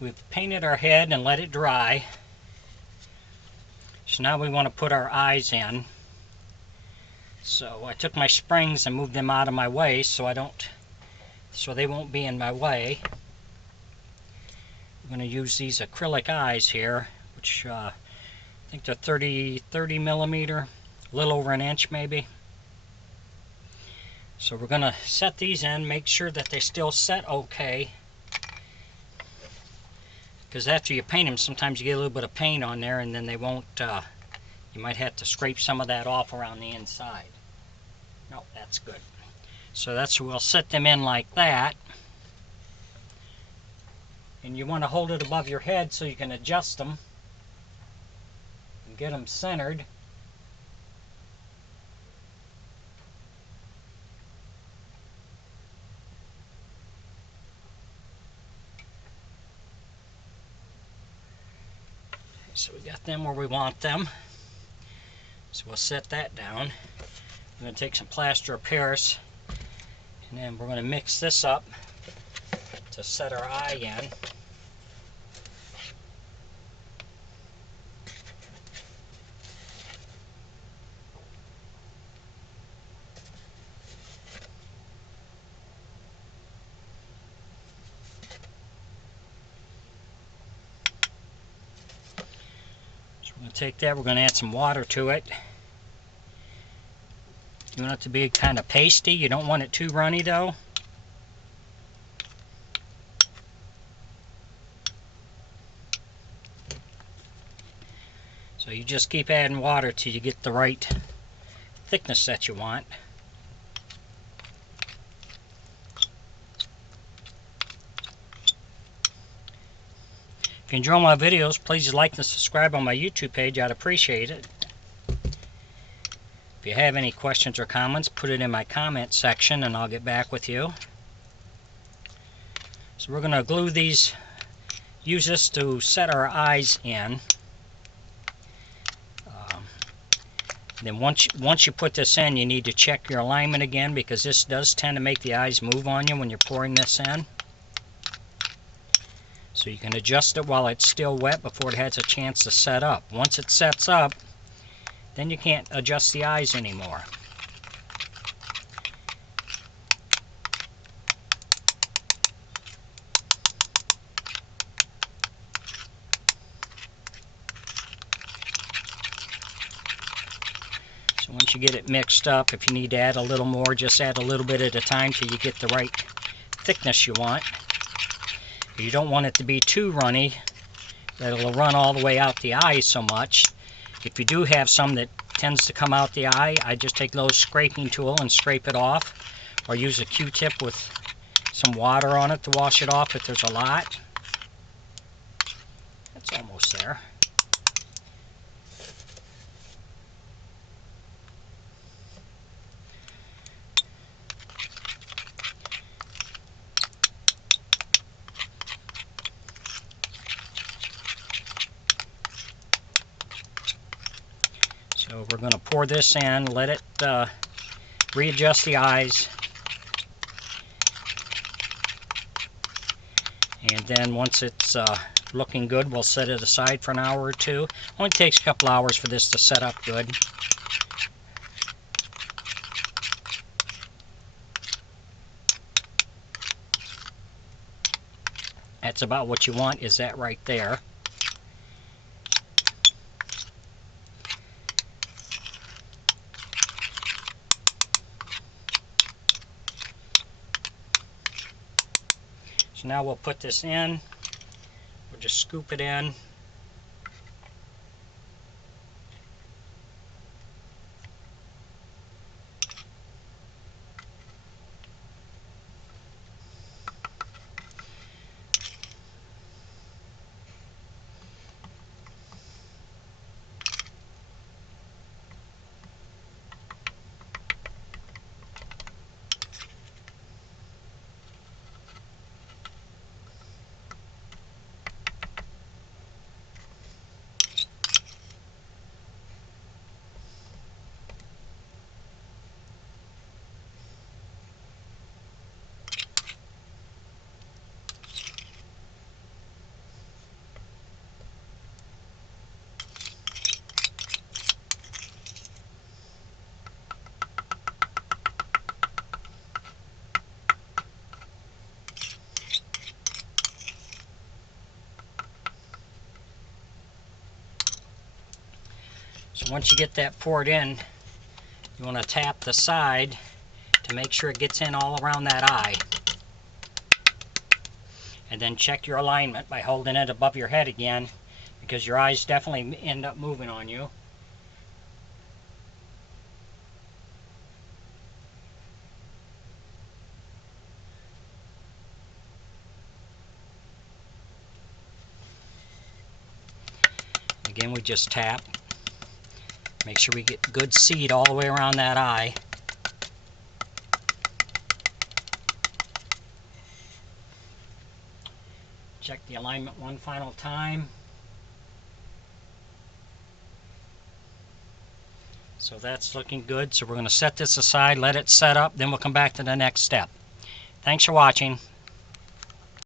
We've painted our head and let it dry. So now we want to put our eyes in. So I took my springs and moved them out of my way so they won't be in my way. I'm going to use these acrylic eyes here, which I think they're 30 millimeter, a little over an inch maybe. So we're going to set these in, make sure that they still set okay. Because after you paint them, sometimes you get a little bit of paint on there and then they won't, you might have to scrape some of that off around the inside. No, that's good. So we'll set them in like that. And you want to hold it above your head so you can adjust them and get them centered. So we got them where we want them. So we'll set that down. I'm going to take some plaster of Paris and then we're going to mix this up to set our eye in. So we're going to take that, we're going to add some water to it. You want it to be kind of pasty. You don't want it too runny though. So you just keep adding water till you get the right thickness that you want. If you enjoy my videos, please like and subscribe on my YouTube page. I'd appreciate it. If you have any questions or comments, put it in my comment section and I'll get back with you. So we're going to glue these, use this to set our eyes in. Then once you put this in, you need to check your alignment again because this does tend to make the eyes move on you when you're pouring this in. So you can adjust it while it's still wet before it has a chance to set up. Once it sets up, then you can't adjust the eyes anymore. So once you get it mixed up, if you need to add a little more, just add a little bit at a time till you get the right thickness you want. You don't want it to be too runny, that it'll run all the way out the eye so much. If you do have some that tends to come out the eye, I just take a little scraping tool and scrape it off, or use a Q-tip with some water on it to wash it off if there's a lot. That's almost there. So we're going to pour this in, let it readjust the eyes. And then once it's looking good, we'll set it aside for an hour or two. Only takes a couple hours for this to set up good. That's about what you want, is that right there. So now we'll put this in. We'll just scoop it in. Once you get that poured in, you want to tap the side to make sure it gets in all around that eye. And then check your alignment by holding it above your head again, because your eyes definitely end up moving on you. Again, we just tap. Make sure we get good seed all the way around that eye. Check the alignment one final time. So that's looking good. So we're going to set this aside, let it set up, then we'll come back to the next step. Thanks for watching.